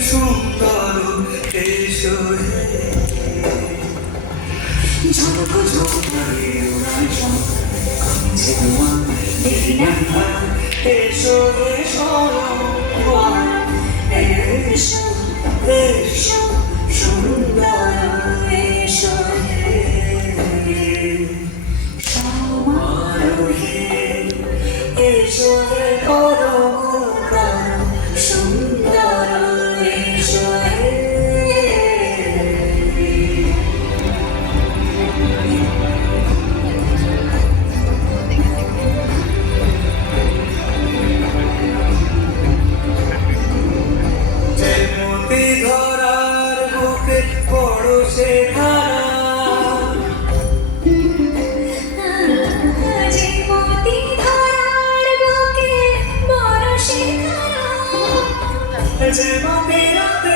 সুন্দর এসো ঝোঁক ঝোঁক এসো এসো এসো এসো সুন্দর এসো সমারোহে এসো করো 제발 미안해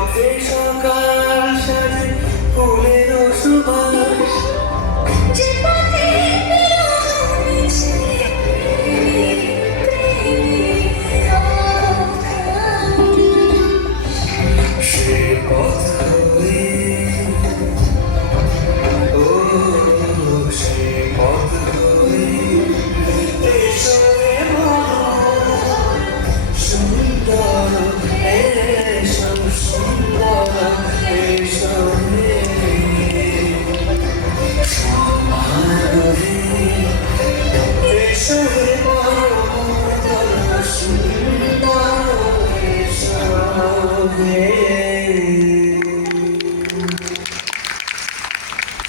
পথে সকাল সাজে ফুলে